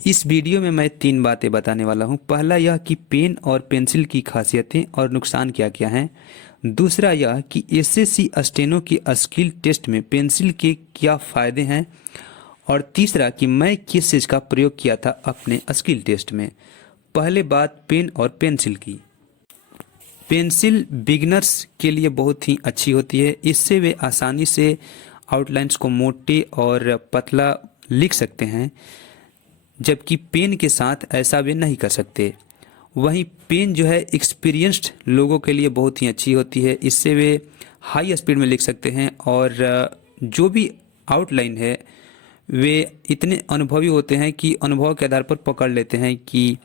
इस वीडियो में मैं 3 बातें बताने वाला हूँ। पहला यह कि पेन और पेंसिल की खासियतें और नुकसान क्या क्या हैं। दूसरा यह कि एसएससी स्टेनो की स्किल टेस्ट में पेंसिल के क्या फ़ायदे हैं। और तीसरा कि मैं किस चीज़ का प्रयोग किया था अपने स्किल टेस्ट में। पहले बात पेन और पेंसिल की। पेंसिल बिगिनर्स के लिए बहुत ही अच्छी होती है। इससे वे आसानी से आउटलाइंस को मोटे और पतला लिख सकते हैं, जबकि पेन के साथ ऐसा वे नहीं कर सकते। वहीं पेन जो है एक्सपीरियंस्ड लोगों के लिए बहुत ही अच्छी होती है। इससे वे हाई स्पीड में लिख सकते हैं और जो भी आउटलाइन है वे इतने अनुभवी होते हैं कि अनुभव के आधार पर पकड़ लेते हैं कि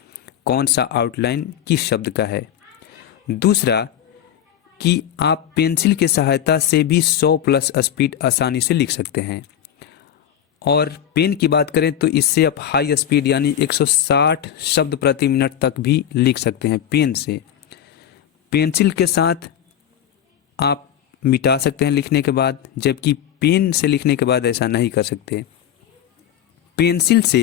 कौन सा आउटलाइन किस शब्द का है। दूसरा कि आप पेंसिल की सहायता से भी 100+ स्पीड आसानी से लिख सकते हैं। और पेन की बात करें तो इससे आप हाई स्पीड यानी 160 शब्द प्रति मिनट तक भी लिख सकते हैं पेन से। पेंसिल के साथ आप मिटा सकते हैं लिखने के बाद, जबकि पेन से लिखने के बाद ऐसा नहीं कर सकते। पेंसिल से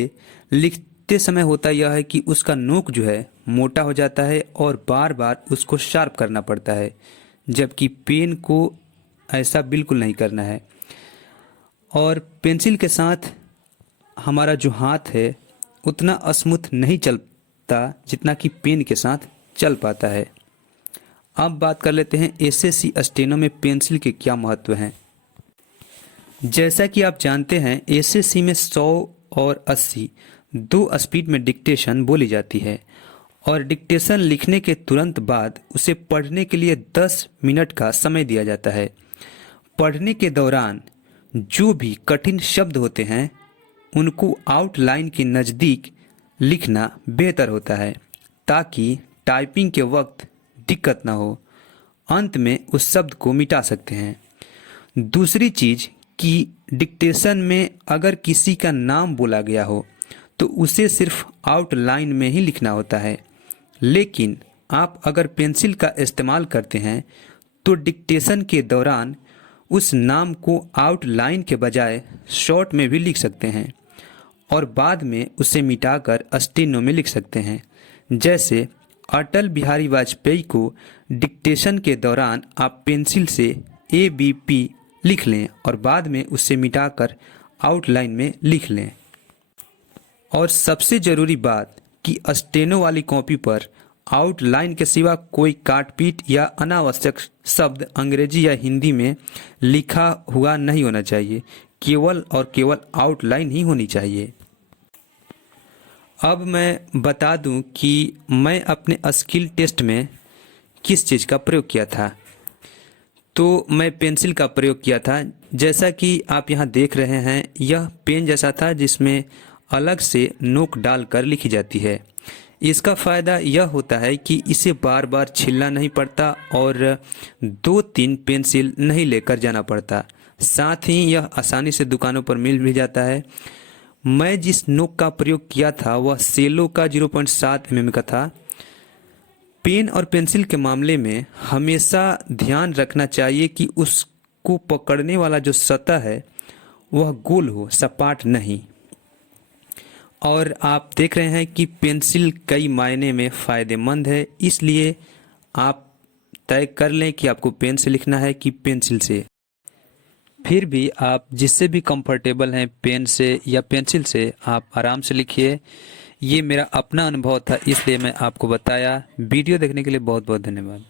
लिखते समय होता यह है कि उसका नोक जो है मोटा हो जाता है और बार बार उसको शार्प करना पड़ता है, जबकि पेन को ऐसा बिल्कुल नहीं करना है। और पेंसिल के साथ हमारा जो हाथ है उतना स्मूथ नहीं चलता जितना कि पेन के साथ चल पाता है। अब बात कर लेते हैं एसएससी स्टेनो में पेंसिल के क्या महत्व हैं। जैसा कि आप जानते हैं एसएससी में 100 और 80 दो स्पीड में डिक्टेशन बोली जाती है और डिक्टेशन लिखने के तुरंत बाद उसे पढ़ने के लिए 10 मिनट का समय दिया जाता है। पढ़ने के दौरान जो भी कठिन शब्द होते हैं उनको आउटलाइन के नज़दीक लिखना बेहतर होता है ताकि टाइपिंग के वक्त दिक्कत ना हो। अंत में उस शब्द को मिटा सकते हैं। दूसरी चीज़ कि डिक्टेशन में अगर किसी का नाम बोला गया हो तो उसे सिर्फ आउटलाइन में ही लिखना होता है, लेकिन आप अगर पेंसिल का इस्तेमाल करते हैं तो डिक्टेशन के दौरान उस नाम को आउटलाइन के बजाय शॉर्ट में भी लिख सकते हैं और बाद में उसे मिटाकर स्टेनो में लिख सकते हैं। जैसे अटल बिहारी वाजपेयी को डिक्टेशन के दौरान आप पेंसिल से ABP लिख लें और बाद में उसे मिटाकर आउटलाइन में लिख लें। और सबसे ज़रूरी बात कि स्टेनो वाली कॉपी पर आउटलाइन के सिवा कोई काटपीट या अनावश्यक शब्द अंग्रेजी या हिंदी में लिखा हुआ नहीं होना चाहिए। केवल और केवल आउटलाइन ही होनी चाहिए। अब मैं बता दूं कि मैं अपने स्किल टेस्ट में किस चीज़ का प्रयोग किया था। तो मैं पेंसिल का प्रयोग किया था। जैसा कि आप यहाँ देख रहे हैं यह पेन जैसा था जिसमें अलग से नोक डालकर लिखी जाती है। इसका फ़ायदा यह होता है कि इसे बार बार छीलना नहीं पड़ता और 2-3 पेंसिल नहीं लेकर जाना पड़ता। साथ ही यह आसानी से दुकानों पर मिल भी जाता है। मैं जिस नोक का प्रयोग किया था वह सेलो का 0.7 mm का था। पेन और पेंसिल के मामले में हमेशा ध्यान रखना चाहिए कि उसको पकड़ने वाला जो सतह है वह गोल हो, सपाट नहीं। और आप देख रहे हैं कि पेंसिल कई मायने में फ़ायदेमंद है, इसलिए आप तय कर लें कि आपको पेन से लिखना है कि पेंसिल से। फिर भी आप जिससे भी कंफर्टेबल हैं, पेन से या पेंसिल से, आप आराम से लिखिए। ये मेरा अपना अनुभव था इसलिए मैं आपको बताया। वीडियो देखने के लिए बहुत बहुत धन्यवाद।